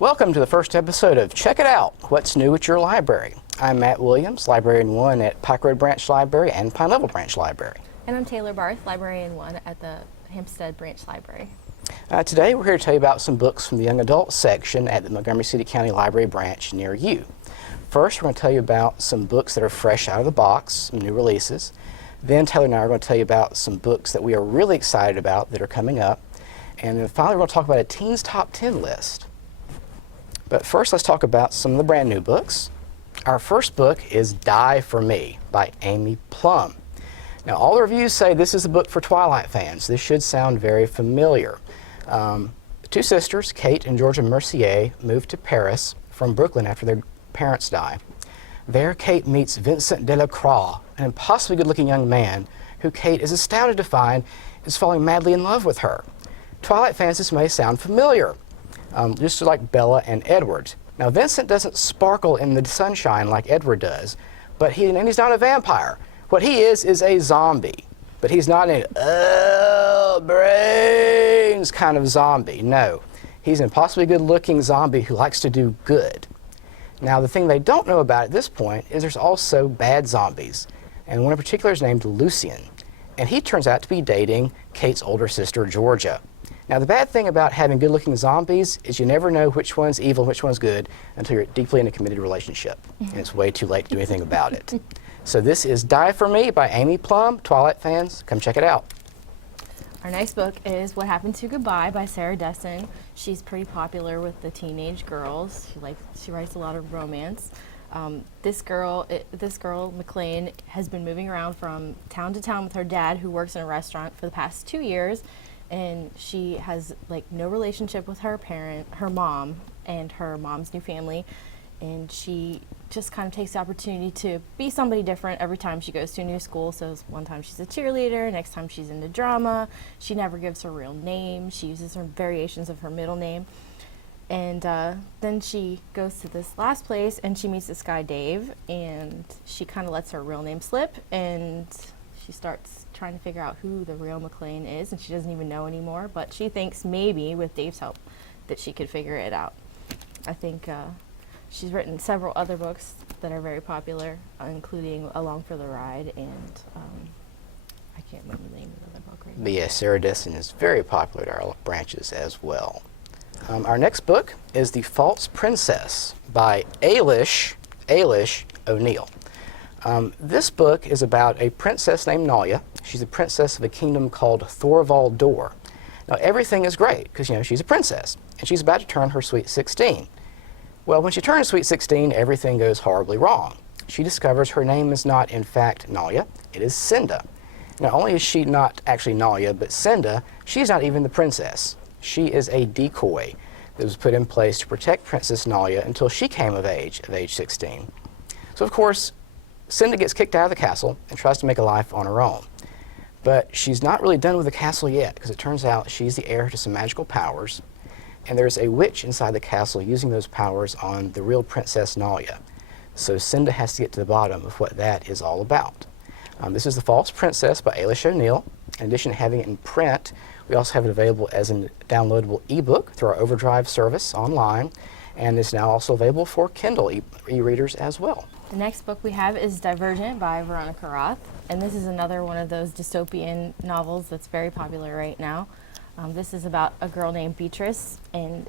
Welcome to the first episode of Check It Out, What's New at Your Library. I'm Matt Williams, Librarian 1 at Pike Road Branch Library and Pine Level Branch Library. And I'm Taylor Barth, Librarian 1 at the Hampstead Branch Library. Today we're here to tell you about some books from the Young Adult section at the Montgomery City County Library branch near you. First, we're going to tell you about some books that are fresh out of the box, some new releases. Then Taylor and I are going to tell you about some books that we are really excited about that are coming up. And then finally, we're going to talk about a Teens Top 10 list. But first, let's talk about some of the brand new books. Our first book is Die for Me by Amy Plum. Now, all the reviews say this is a book for Twilight fans. This should sound very familiar. Two sisters, Kate and Georgia Mercier, moved to Paris from Brooklyn after their parents die. There, Kate meets Vincent Delacroix, an impossibly good-looking young man who Kate is astounded to find is falling madly in love with her. Twilight fans, this may sound familiar. Just like Bella and Edward. Now, Vincent doesn't sparkle in the sunshine like Edward does, but he's not a vampire. What he is a zombie, but he's not an brains kind of zombie. No, he's an impossibly good-looking zombie who likes to do good. Now, the thing they don't know about at this point is there's also bad zombies, and one in particular is named Lucien, and he turns out to be dating Kate's older sister, Georgia. Now, the bad thing about having good-looking zombies is you never know which one's evil and which one's good until you're deeply in a committed relationship, and it's way too late to do anything about it. So this is Die for Me by Amy Plum. Twilight fans, come check it out. Our next book is What Happened to Goodbye by Sarah Dessen. She's pretty popular with the teenage girls. She writes a lot of romance. This girl, McLean, has been moving around from town to town with her dad, who works in a restaurant, for the past 2 years. And she has no relationship with her mom and her mom's new family, and she just kind of takes the opportunity to be somebody different every time she goes to a new school. So one time she's a cheerleader, next time she's into drama. She never gives her real name. She uses her variations of her middle name. And then she goes to this last place and she meets this guy Dave, and she kind of lets her real name slip, and she starts trying to figure out who the real McLean is, and she doesn't even know anymore, but she thinks maybe with Dave's help that she could figure it out. I think she's written several other books that are very popular, including Along for the Ride, and I can't remember the name of the other book right now. But yes, Sarah Dessen is very popular at our branches as well. Our next book is The False Princess by Ailish O'Neill. This book is about a princess named Nalia. She's a princess of a kingdom called Thorvald Dor. Now, everything is great because, she's a princess, and she's about to turn her sweet 16. Well, when she turns sweet 16, everything goes horribly wrong. She discovers her name is not, in fact, Nalia. It is Cinda. Not only is she not actually Nalia, but Cinda, she's not even the princess. She is a decoy that was put in place to protect Princess Nalia until she came of age 16. So, of course, Cinda gets kicked out of the castle and tries to make a life on her own. But she's not really done with the castle yet, because it turns out she's the heir to some magical powers, and there's a witch inside the castle using those powers on the real Princess Nalia. So Cinda has to get to the bottom of what that is all about. This is The False Princess by Ailish O'Neill. In addition to having it in print, we also have it available as a downloadable ebook through our Overdrive service online, and it's now also available for Kindle e-readers as well. The next book we have is Divergent by Veronica Roth, and this is another one of those dystopian novels that's very popular right now. This is about a girl named Beatrice, and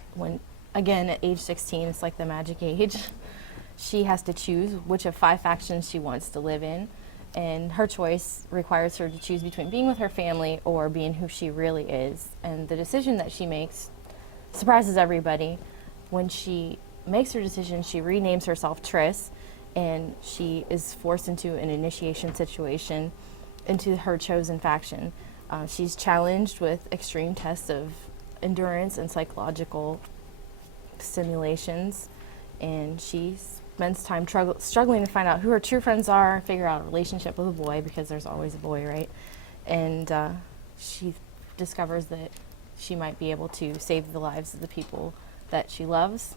again, at age 16, it's like the magic age. She has to choose which of 5 factions she wants to live in, and her choice requires her to choose between being with her family or being who she really is. And the decision that she makes surprises everybody. When she makes her decision, she renames herself Triss, and she is forced into an initiation situation into her chosen faction. She's challenged with extreme tests of endurance and psychological simulations, and she spends time struggling to find out who her true friends are, figure out a relationship with a boy, because there's always a boy, right? And she discovers that she might be able to save the lives of the people that she loves,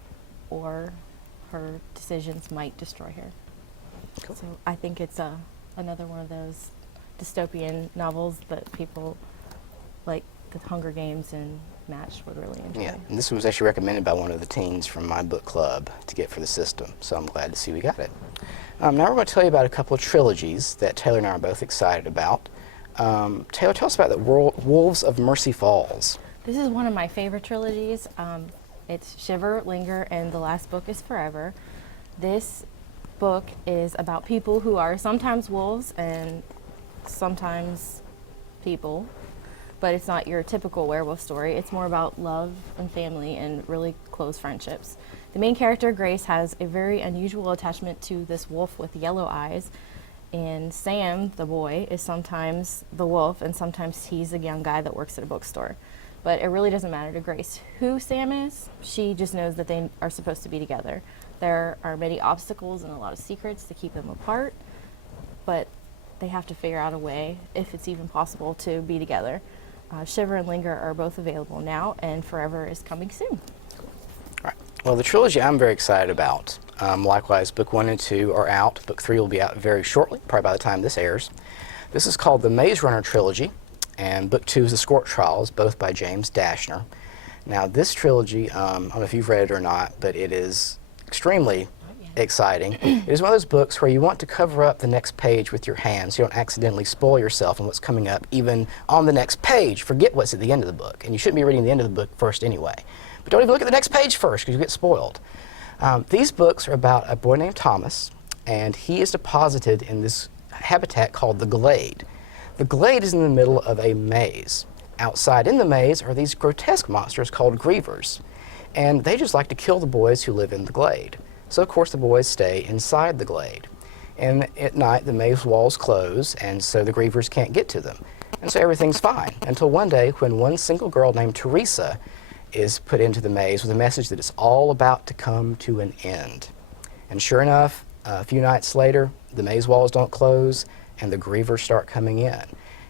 or her decisions might destroy her. Cool. So I think it's another one of those dystopian novels that people like, the Hunger Games and Matched would really enjoy. Yeah, and this was actually recommended by one of the teens from my book club to get for the system, so I'm glad to see we got it. Now we're going to tell you about a couple of trilogies that Taylor and I are both excited about. Taylor, tell us about the Wolves of Mercy Falls. This is one of my favorite trilogies. It's Shiver, Linger, and the last book is Forever. This book is about people who are sometimes wolves and sometimes people, but it's not your typical werewolf story. It's more about love and family and really close friendships. The main character, Grace, has a very unusual attachment to this wolf with yellow eyes, and Sam, the boy, is sometimes the wolf and sometimes he's a young guy that works at a bookstore. But it really doesn't matter to Grace who Sam is. She just knows that they are supposed to be together. There are many obstacles and a lot of secrets to keep them apart, but they have to figure out a way, if it's even possible, to be together. Shiver and Linger are both available now, and Forever is coming soon. Right. Well, the trilogy I'm very excited about. Likewise, book 1 and 2 are out. Book 3 will be out very shortly, probably by the time this airs. This is called the Maze Runner Trilogy, and book 2 is The Scorch Trials, both by James Dashner. Now, this trilogy, I don't know if you've read it or not, but it is extremely exciting. It is one of those books where you want to cover up the next page with your hands so you don't accidentally spoil yourself on what's coming up even on the next page. Forget what's at the end of the book, and you shouldn't be reading the end of the book first anyway. But don't even look at the next page first because you get spoiled. These books are about a boy named Thomas, and he is deposited in this habitat called the Glade. The Glade is in the middle of a maze. Outside in the maze are these grotesque monsters called grievers, and they just like to kill the boys who live in the Glade. So of course the boys stay inside the Glade. And at night the maze walls close, and so the grievers can't get to them. And so everything's fine until one day when one single girl named Teresa is put into the maze with a message that it's all about to come to an end. And sure enough, a few nights later, the maze walls don't close and the grievers start coming in.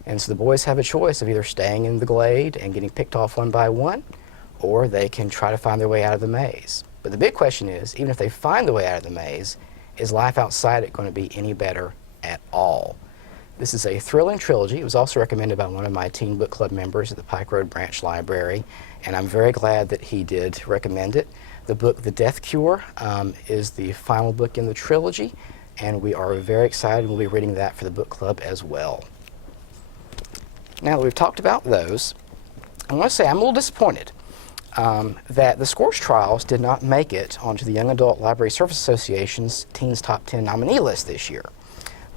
And so the boys have a choice of either staying in the Glade and getting picked off one by one, or they can try to find their way out of the maze. But the big question is, even if they find the way out of the maze, is life outside it going to be any better at all? This is a thrilling trilogy. It was also recommended by one of my teen book club members at the Pike Road Branch Library, and I'm very glad that he did recommend it. The book, The Death Cure, is the final book in the trilogy, and we are very excited. We'll be reading that for the book club as well. Now that we've talked about those, I want to say I'm a little disappointed that the Scorch Trials did not make it onto the Young Adult Library Service Association's Teens Top 10 nominee list this year.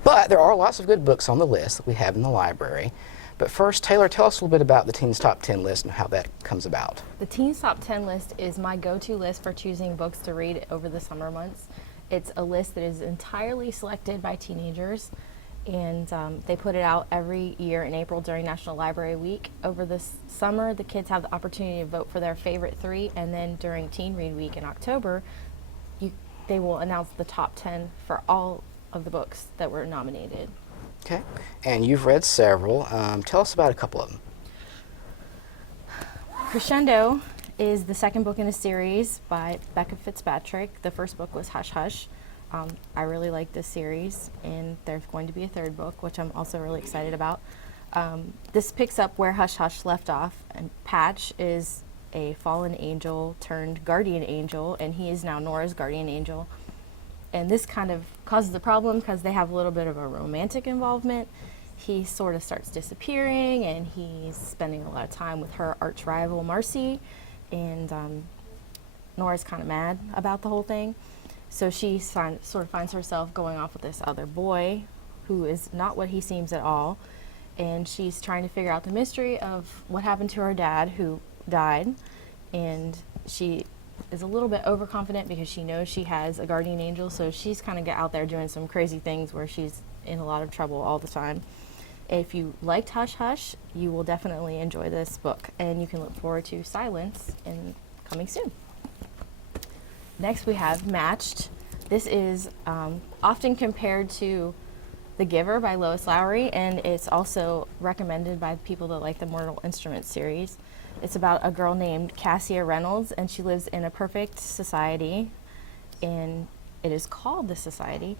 But there are lots of good books on the list that we have in the library. But first, Taylor, tell us a little bit about the Teens Top 10 list and how that comes about. The Teens Top 10 list is my go-to list for choosing books to read over the summer months. It's a list that is entirely selected by teenagers, and they put it out every year in April during National Library Week. Over the summer, the kids have the opportunity to vote for their favorite 3, and then during Teen Read Week in October, they will announce the top 10 for all of the books that were nominated. Okay, and you've read several. Tell us about a couple of them. Crescendo is the second book in a series by Becca Fitzpatrick. The first book was Hush Hush. I really like this series, and there's going to be a third book, which I'm also really excited about. This picks up where Hush Hush left off, and Patch is a fallen angel turned guardian angel, and he is now Nora's guardian angel. And this kind of causes a problem because they have a little bit of a romantic involvement. He sort of starts disappearing, and he's spending a lot of time with her arch rival, Marcy, and Nora's kind of mad about the whole thing. So she sort of finds herself going off with this other boy who is not what he seems at all, and she's trying to figure out the mystery of what happened to her dad who died, and she is a little bit overconfident because she knows she has a guardian angel, so she's kind of out there doing some crazy things where she's in a lot of trouble all the time. If you liked Hush Hush, you will definitely enjoy this book, and you can look forward to Silence coming soon. Next we have Matched. This is often compared to The Giver by Lois Lowry, and it's also recommended by people that like the Mortal Instruments series. It's about a girl named Cassia Reynolds, and she lives in a perfect society, and it is called The Society.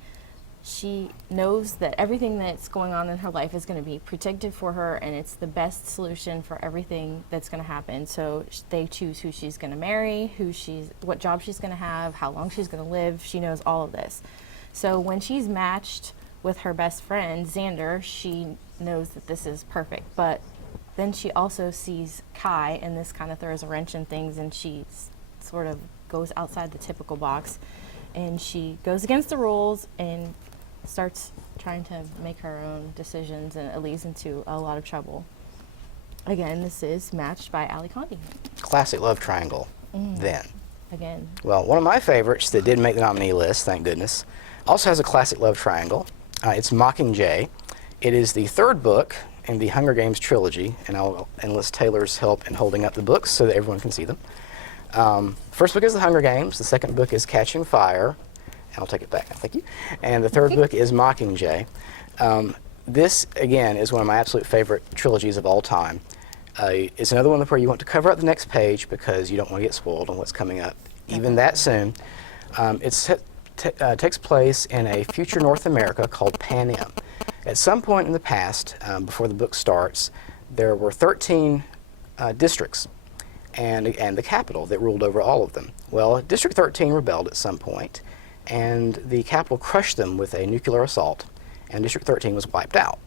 She knows that everything that's going on in her life is going to be protected for her, and it's the best solution for everything that's going to happen. So they choose who she's going to marry, what job she's going to have, how long she's going to live. She knows all of this. So when she's matched with her best friend, Xander, she knows that this is perfect. But then she also sees Kai, and this kind of throws a wrench in things, and she sort of goes outside the typical box. And she goes against the rules and starts trying to make her own decisions, and it leads into a lot of trouble. Again, this is matched by Ali Condi. Classic love triangle, then. Again. Well, one of my favorites that did make the nominee list, thank goodness, also has a classic love triangle. It's Mockingjay. It is the third book in the Hunger Games trilogy, and I'll enlist Taylor's help in holding up the books so that everyone can see them. First book is The Hunger Games. The second book is Catching Fire. I'll take it back, thank you. And the third book is Mockingjay. This, again, is one of my absolute favorite trilogies of all time. It's another one where you want to cover up the next page because you don't want to get spoiled on what's coming up even that soon. It takes place in a future North America called Pan Am. At some point in the past, before the book starts, there were 13 districts and the capital that ruled over all of them. Well, District 13 rebelled at some point, and the capital crushed them with a nuclear assault, and District 13 was wiped out.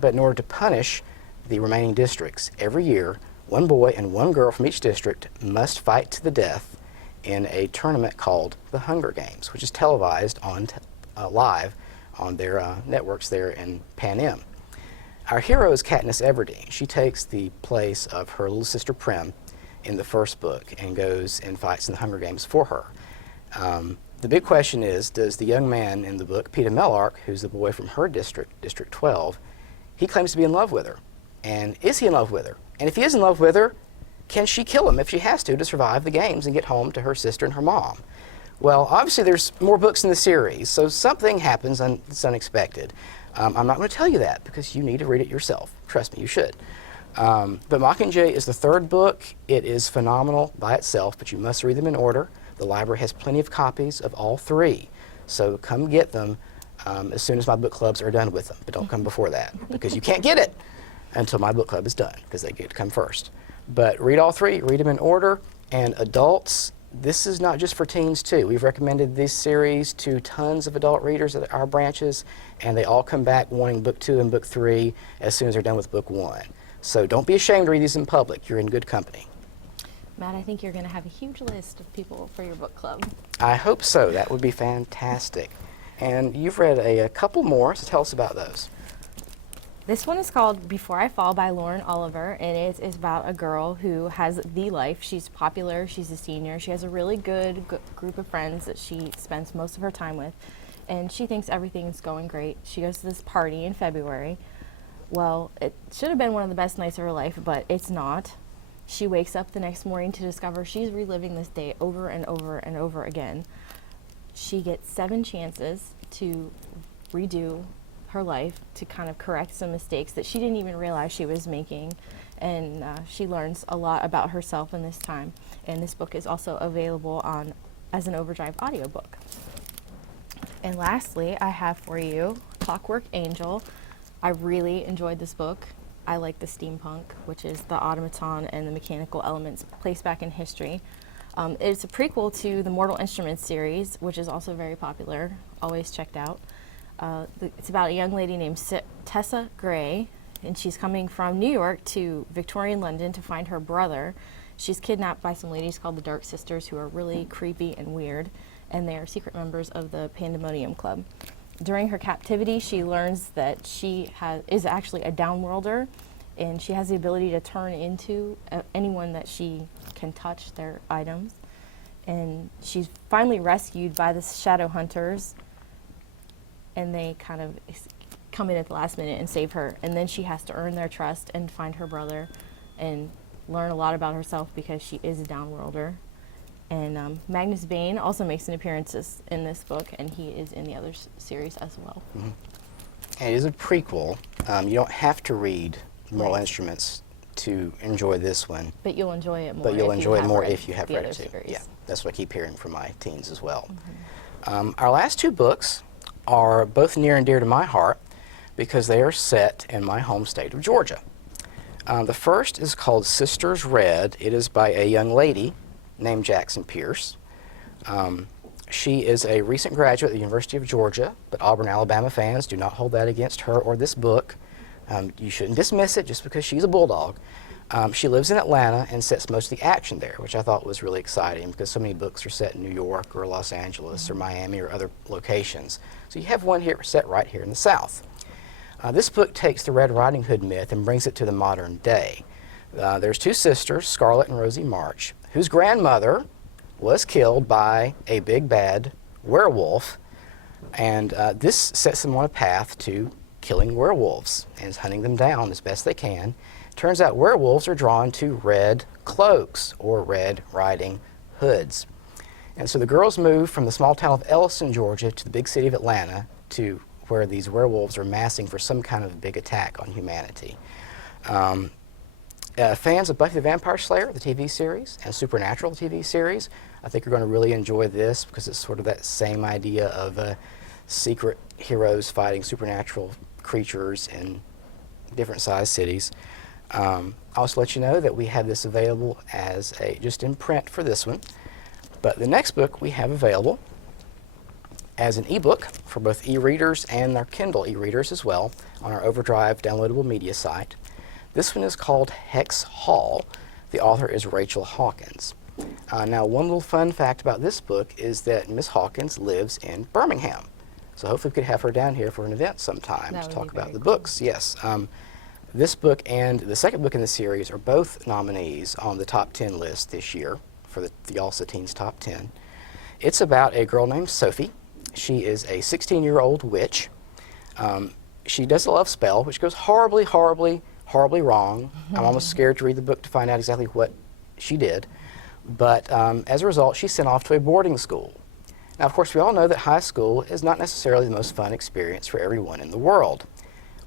But in order to punish the remaining districts, every year, one boy and one girl from each district must fight to the death in a tournament called the Hunger Games, which is televised on live on their networks there in Pan Am. Our hero is Katniss Everdeen. She takes the place of her little sister Prim in the first book and goes and fights in the Hunger Games for her. The big question is, does the young man in the book, Peeta Mellark, who's the boy from her district, District 12, he claims to be in love with her. And is he in love with her? And if he is in love with her, can she kill him if she has to survive the games and get home to her sister and her mom? Well, obviously there's more books in the series, so something happens that's unexpected. I'm not going to tell you that because you need to read it yourself. Trust me, you should. But Mockingjay is the third book. It is phenomenal by itself, but you must read them in order. The library has plenty of copies of all three, so come get them as soon as my book clubs are done with them. But don't come before that because you can't get it until my book club is done because they get to come first. But read all three, read them in order, and adults, this is not just for teens too. We've recommended this series to tons of adult readers at our branches, and they all come back wanting book 2 and book 3 as soon as they're done with book 1. So don't be ashamed to read these in public. You're in good company. Matt, I think you're going to have a huge list of people for your book club. I hope so. That would be fantastic. And you've read a couple more, so tell us about those. This one is called Before I Fall by Lauren Oliver, and it is about a girl who has the life. She's popular, she's a senior, she has a really good group of friends that she spends most of her time with, and she thinks everything's going great. She goes to this party in February. Well, it should have been one of the best nights of her life, but it's not. She wakes up the next morning to discover she's reliving this day over and over and over again. She gets 7 chances to redo her life to kind of correct some mistakes that she didn't even realize she was making, and she learns a lot about herself in this time. And this book is also available as an Overdrive audiobook. And lastly, I have for you Clockwork Angel. I really enjoyed this book. I like the steampunk, which is the automaton and the mechanical elements placed back in history. It's a prequel to the Mortal Instruments series, which is also very popular, always checked out. It's about a young lady named Tessa Gray, and she's coming from New York to Victorian London to find her brother. She's kidnapped by some ladies called the Dark Sisters, who are really creepy and weird, and they are secret members of the Pandemonium Club. During her captivity, she learns that she is actually a downworlder, and she has the ability to turn into anyone that she can touch their items. And she's finally rescued by the Shadow Hunters, and they kind of come in at the last minute and save her. And then she has to earn their trust and find her brother and learn a lot about herself because she is a downworlder. And Magnus Bane also makes an appearance in this book, and he is in the other series as well. Mm-hmm. And it is a prequel. You don't have to read Mortal Instruments to enjoy this one. But you'll enjoy it more. But you'll enjoy it more if you have read it it too. Series. Yeah, that's what I keep hearing from my teens as well. Mm-hmm. Our last 2 books are both near and dear to my heart because they are set in my home state of Georgia. The first is called Sisters Red. It is by a young lady named Jackson Pierce. She is a recent graduate at the University of Georgia, but Auburn, Alabama fans do not hold that against her or this book. You shouldn't dismiss it just because she's a bulldog. She lives in Atlanta and sets most of the action there, which I thought was really exciting because so many books are set in New York or Los Angeles or Miami or other locations. So you have one here set right here in the South. This book takes the Red Riding Hood myth and brings it to the modern day. There's two sisters, Scarlet and Rosie March, whose grandmother was killed by a big bad werewolf, and this sets them on a path to killing werewolves and hunting them down as best they can. Turns out werewolves are drawn to red cloaks or Red Riding Hoods. And so the girls move from the small town of Ellison, Georgia to the big city of Atlanta to where these werewolves are massing for some kind of big attack on humanity. Fans of Buffy the Vampire Slayer, the TV series, and Supernatural, the TV series, I think are going to really enjoy this because it's sort of that same idea of secret heroes fighting supernatural creatures in different sized cities. I'll also let you know that we have this available as just in print for this one. But the next book we have available as an ebook for both e-readers and our Kindle e-readers as well on our Overdrive downloadable media site. This one is called Hex Hall. The author is Rachel Hawkins. Now, one little fun fact about this book is that Miss Hawkins lives in Birmingham. So hopefully we could have her down here for an event sometime to talk about the books. Yes. This book and the second book in the series are both nominees on the top 10 list this year for the Y'Alsa Teens Top 10. It's about a girl named Sophie. She is a 16-year-old witch. She does a love spell, which goes horribly, horribly, horribly wrong. I'm almost scared to read the book to find out exactly what she did. But as a result, she's sent off to a boarding school. Now, of course, we all know that high school is not necessarily the most fun experience for everyone in the world.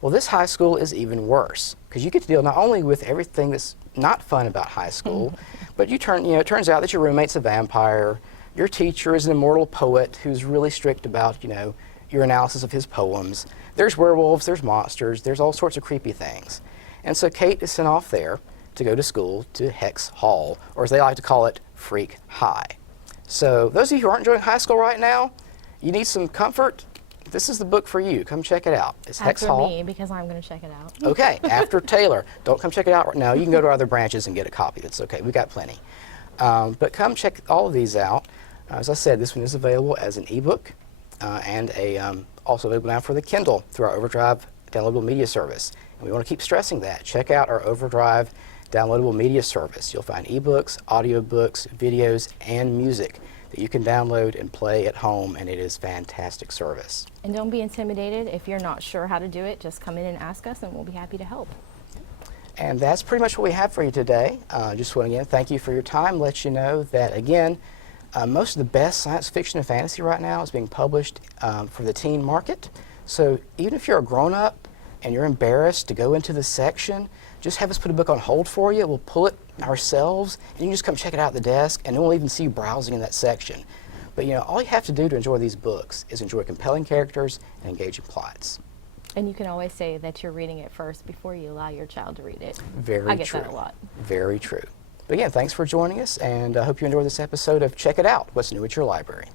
Well, this high school is even worse because you get to deal not only with everything that's not fun about high school, but it turns out that your roommate's a vampire. Your teacher is an immortal poet who's really strict about, your analysis of his poems. There's werewolves, there's monsters, there's all sorts of creepy things. And so Kate is sent off there to go to school to Hex Hall, or as they like to call it, Freak High. So those of you who aren't enjoying high school right now, you need some comfort, this is the book for you. Come check it out. It's Hex Hall. After me, because I'm going to check it out. Okay, after Taylor. Don't come check it out right now. You can go to other branches and get a copy. It's okay. We got plenty. But come check all of these out. As I said, this one is available as an ebook and also available now for the Kindle through our Overdrive downloadable media service. And we want to keep stressing that. Check out our Overdrive downloadable media service. You'll find ebooks, audiobooks, videos, and music that you can download and play at home, and it is fantastic service. And don't be intimidated. If you're not sure how to do it, just come in and ask us, and we'll be happy to help. And that's pretty much what we have for you today. Just want to again thank you for your time. Let you know that, again, most of the best science fiction and fantasy right now is being published for the teen market. So even if you're a grown-up and you're embarrassed to go into the section, just have us put a book on hold for you. We'll pull it ourselves, and you can just come check it out at the desk, and we'll even see you browsing in that section. But all you have to do to enjoy these books is enjoy compelling characters and engaging plots. And you can always say that you're reading it first before you allow your child to read it. Very true. I get that a lot. Very true. But again, thanks for joining us, and I hope you enjoyed this episode of Check It Out, What's New at Your Library.